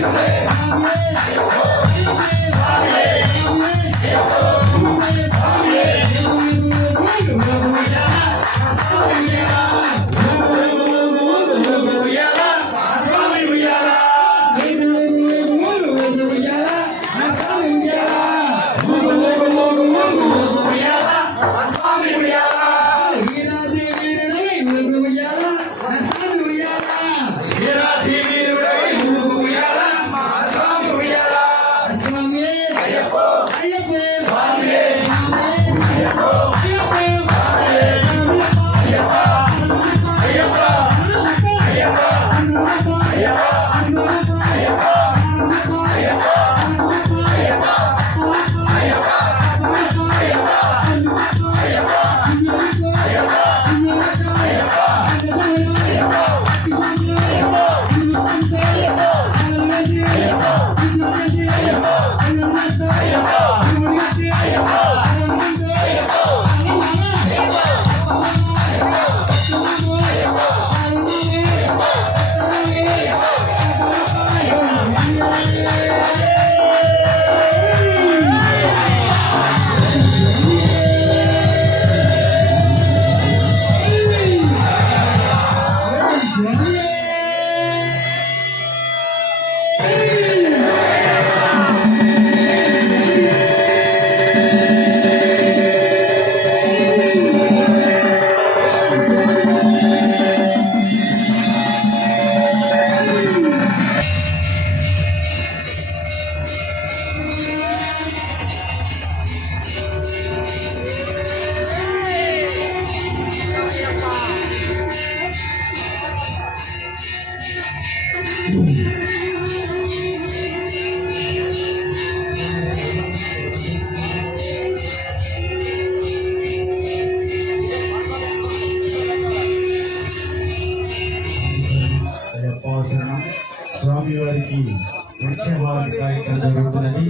Amen. పంచహార కార్యక్రమం జరుగుతున్నది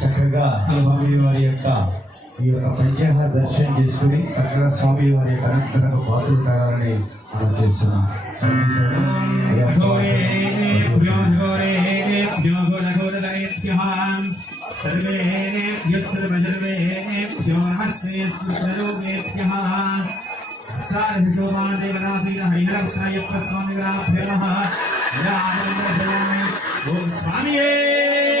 చక్కగా స్వామి వారి యొక్క ఈ యొక్క పంచహార దర్శనం చేసుకుని చక్కగా స్వామి వారి యొక్క అనుగ్రహ పాత్రలు కావాలని మనం చేస్తున్నాం స్వామి Companions!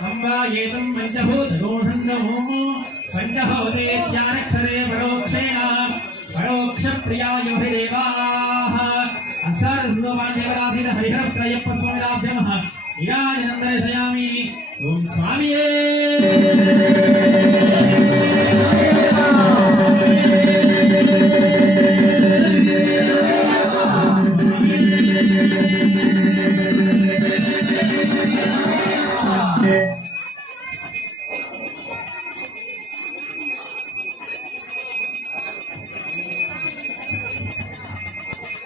సంవాయేతం పంచభూతదోషంగమోహ పంచభవతేత్యానక్షరే పరోక్షేణ పరోక్ష ప్రియాయోభిదేవా అష్టాదశోపాండేవరాశీన హరిహరత్రయ పద్మవిలాభ్య నమ ఇరాజనందరసయామి ఓం స్వామియే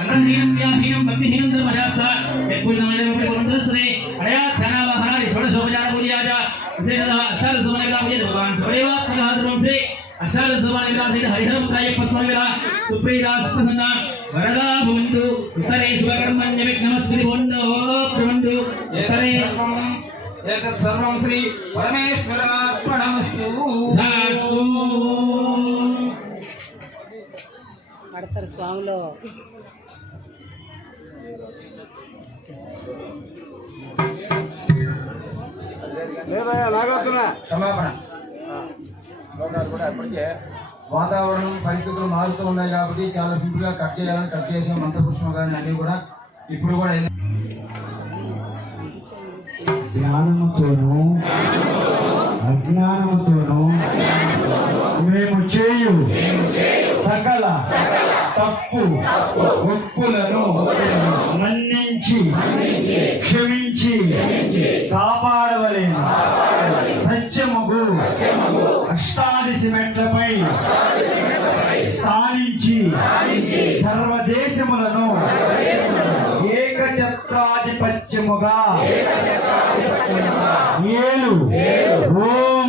జనమీశ్వరం అంతర్హీనం వ్యాహీనం భక్తిహీనం ధర్మశాస్త్ర యత్పూజితమైన పురంధరస్రే అడయా ధ్యానావహనాది షోడశోపచార పూజయాజ విశేషతః అష్టాదశ సుమన విలా పూజ భగవాన్ సర్వేవాత్మకः ధ్రువం శ్రీ సుమన విలా శ్రీ హరిహరపుత్రాయప్ప స్వామి విలా వరదా భవంతు శుభకర్మణ్య భవంతో భవంతు ఏతత్ సర్వం శ్రీ పరమేశ్వరార్పణమస్తు పడతారు స్వామిలో. క్షమాపణ. శ్లోకాలు కూడా ఇప్పటికే వాతావరణం పరిస్థితులు మారుతూ ఉన్నాయి కాబట్టి చాలా సింపుల్గా కట్ చేయాలని కట్ చేసాం మంత్రపుష్పం కానీ అన్ని కూడా ఇప్పుడు కూడా జ్ఞానముతోను అజ్ఞానముతోను మేము చేయు సకల తప్పు ఒప్పులను మన్నించి క్షమించి. కాపాడవలేను సత్యముగు అష్టాదశి మెట్లపై స్థానించి సర్వదేశములను ఏకఛత్రాధిపత్యముగా ఏలు. ఓం.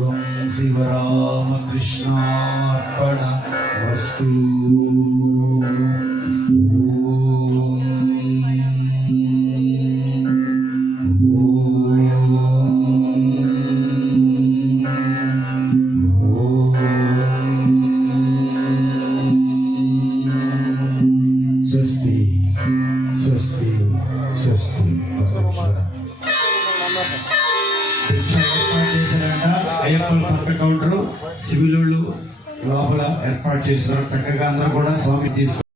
सर्वं शिवरामकृष्णार्पणमस्तु स्वस्ति स्वस्ति स्वस्ति కౌంటర్ పక్క కౌంటరు. లోపల ఏర్పాటు చేస్తున్నారు. చక్కగా అందరూ కూడా స్వామి తీసుకు